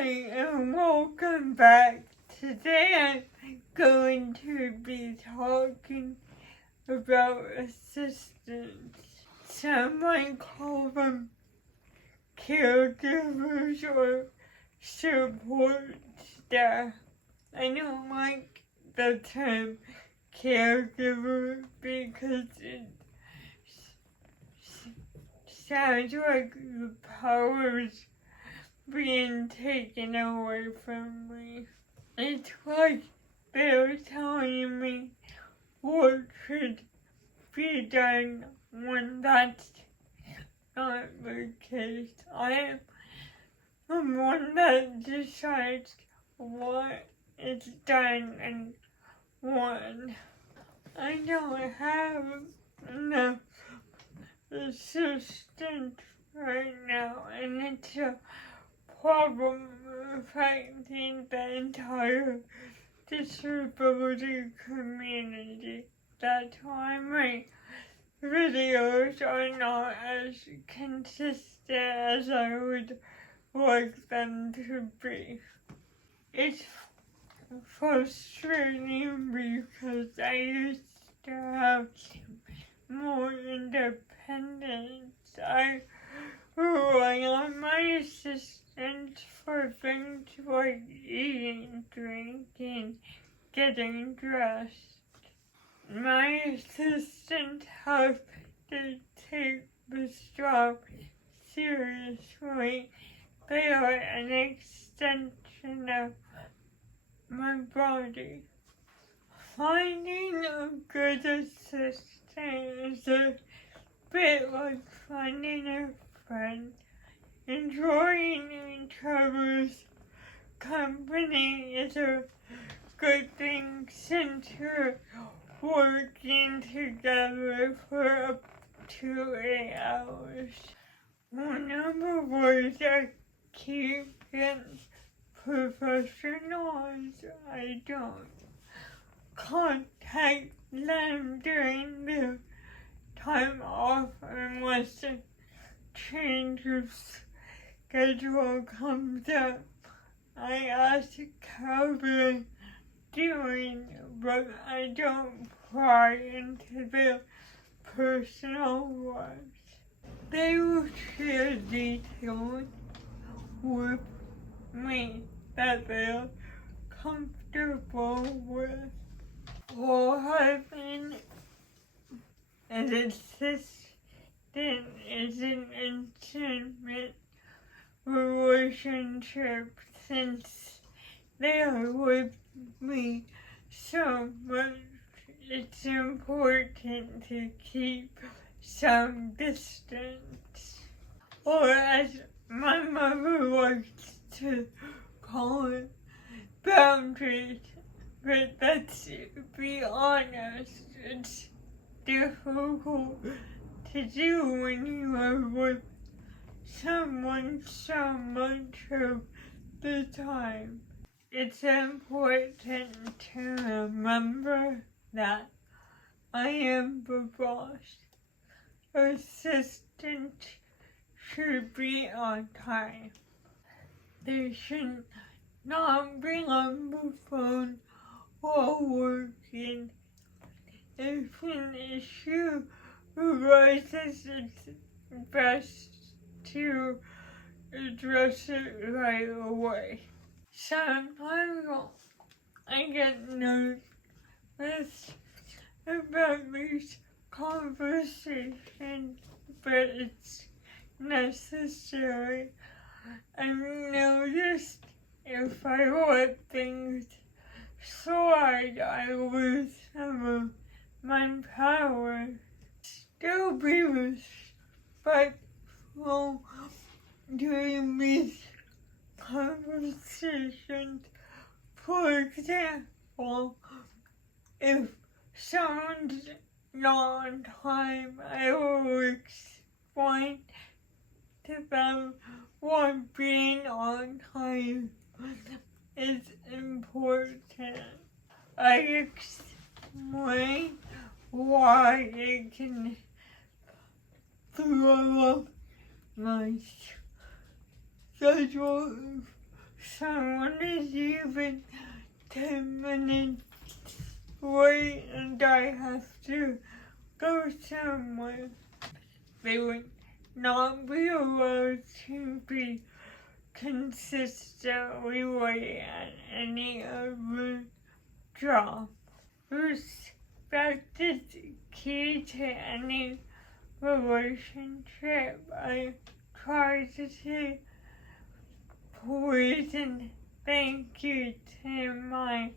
Hi, and welcome back. Today I'm going to be talking about assistants. Some might call them caregivers or support staff. I don't like the term caregiver because it sounds like the powers being taken away from me. It's like they're telling me what should be done when that's not the case. I am the one that decides what is done and when. I don't have enough assistance right now, and it's a problem affecting the entire disability community. That's why my videos are not as consistent as I would like them to be. It's frustrating because I used to have more independence. I rely on my assistant for things like eating, drinking, getting dressed. My assistant has to take this job seriously. They are an extension of my body. Finding a good assistant is a bit like finding a friend. Enjoying each other's company is a good thing since you're working together for up to 8 hours. One of the ways I keep it professional is I don't contact them during their time off unless a change of schedule comes up. I ask how they're doing, but I don't pry into their personal lives. They will share details with me that they're comfortable with. Or having an assistant is an intimate relationship since they are with me so much. It's important to keep some distance, or as my mother likes to call it, boundaries. But let's be honest, it's difficult to do when you are with someone so much of the time. It's important to remember that I am the boss. Assistants should be on time. They should not be on the phone while working. If an issue arises, it's best to address it right away. Sometimes I get nervous about these conversations, but it's necessary. I've noticed if I let things slide, I lose some of my power. Still be respectful during these conversations. For example, if someone's not on time, I will explain to them why being on time is important. I explain why it can throw up my schedule someone is even 10 minutes late and I have to go somewhere, they would not be allowed to be consistently late at any other job. Respect is key to any relationship. I try to say please and thank you to my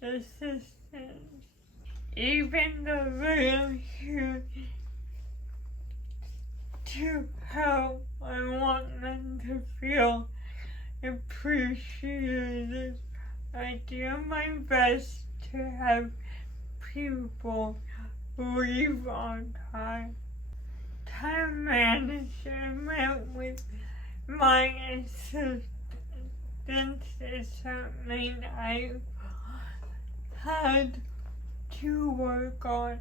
assistants, even though they are here to help. I want them to feel appreciated. I do my best to have people leave on time. Time management with my assistants is something I had to work on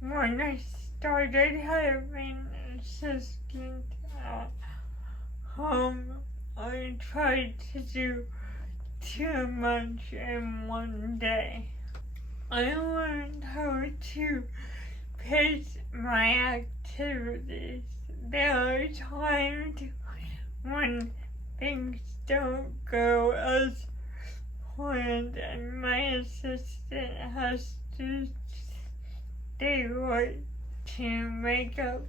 when I started having assistants at home. I tried to do too much in one day. I learned how to pace my activities. There are times when things don't go as planned and my assistant has to stay late to make up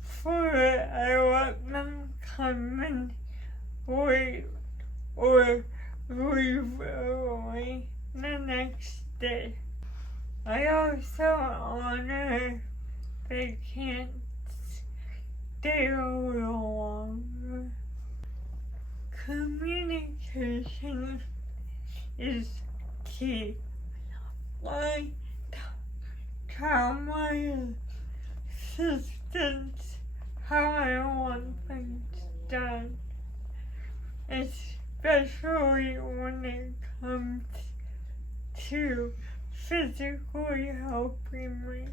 for it. I let them come in late or leave early the next day. I also honor if they can't stay a little longer. Communication is key. I tell my assistants how I want things done, especially when it comes to physically helping me.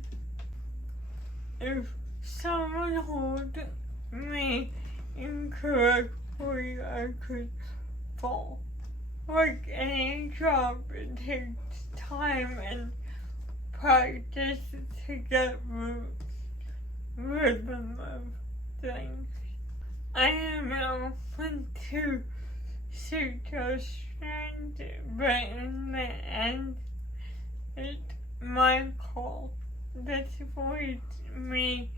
If someone holds me incorrectly, I could fall. Like any job, it takes time and practice to get rhythm of things. I am open to suggestions, but in the end, it's my call. This leads me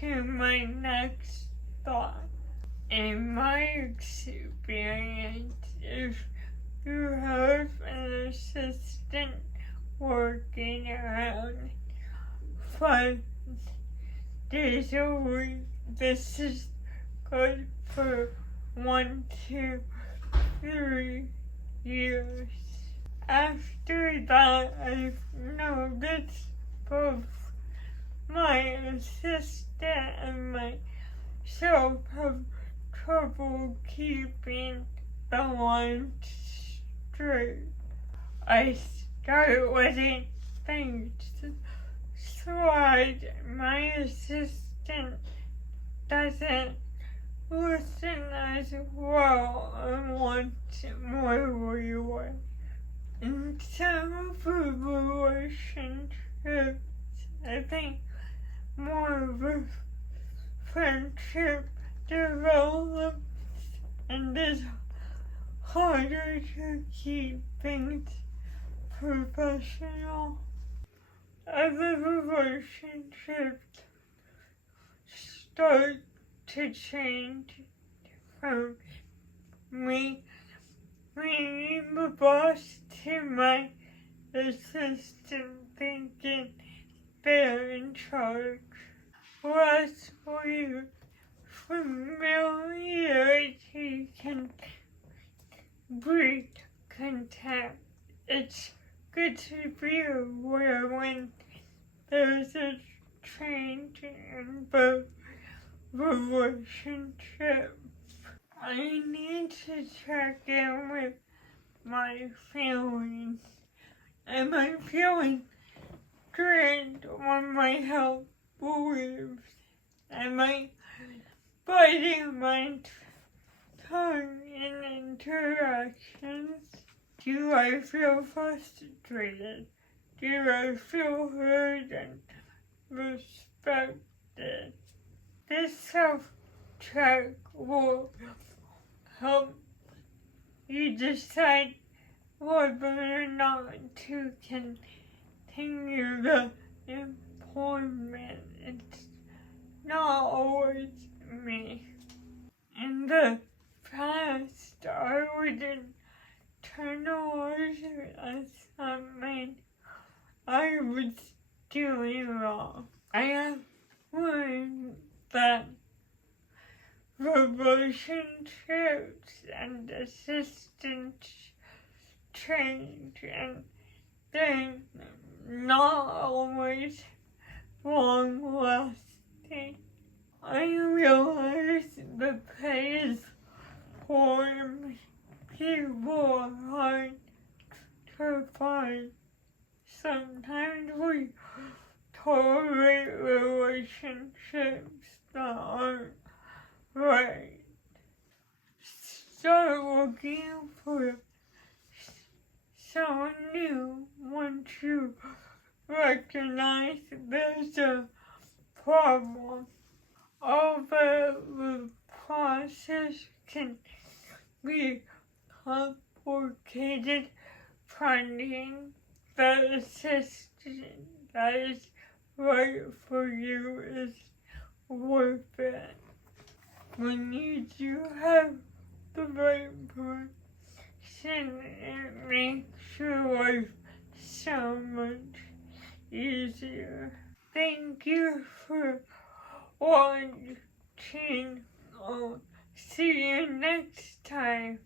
to my next thought. In my experience, if you have an assistant working around 5 days a week, this is good for 1 to 3 years. After that, I've noticed both my assistant and myself have trouble keeping the line straight. I start letting things slide. My assistant doesn't listen as well and wants more leeway. In some of the relationships, I think more of a friendship develops and it's harder to keep things professional. Other relationships start to change from me being the boss to my assistant thinking they're in charge. Lastly, familiarity can breed contempt. It's good to be aware when there's a change in both relationships. I need to check in with my feelings. Am I feeling drained when my help leaves? Am I biding my tongue in interactions? Do I feel frustrated? Do I feel heard and respected? This self-check will help you decide whether or not to continue the employment. It's not always me. In the past, I would internalize it as something I was doing wrong. I have learned that relationships and assistance change, and they're not always long lasting. I realize the pay is poor and people are hard to find. Sometimes we tolerate relationships that aren't right. Start looking for someone new once you recognize there's a problem. Although the process can be complicated, finding the assistant that is right for you is worth it. When you do have the right person, it makes your life so much easier. Thank you for watching. I'll see you next time.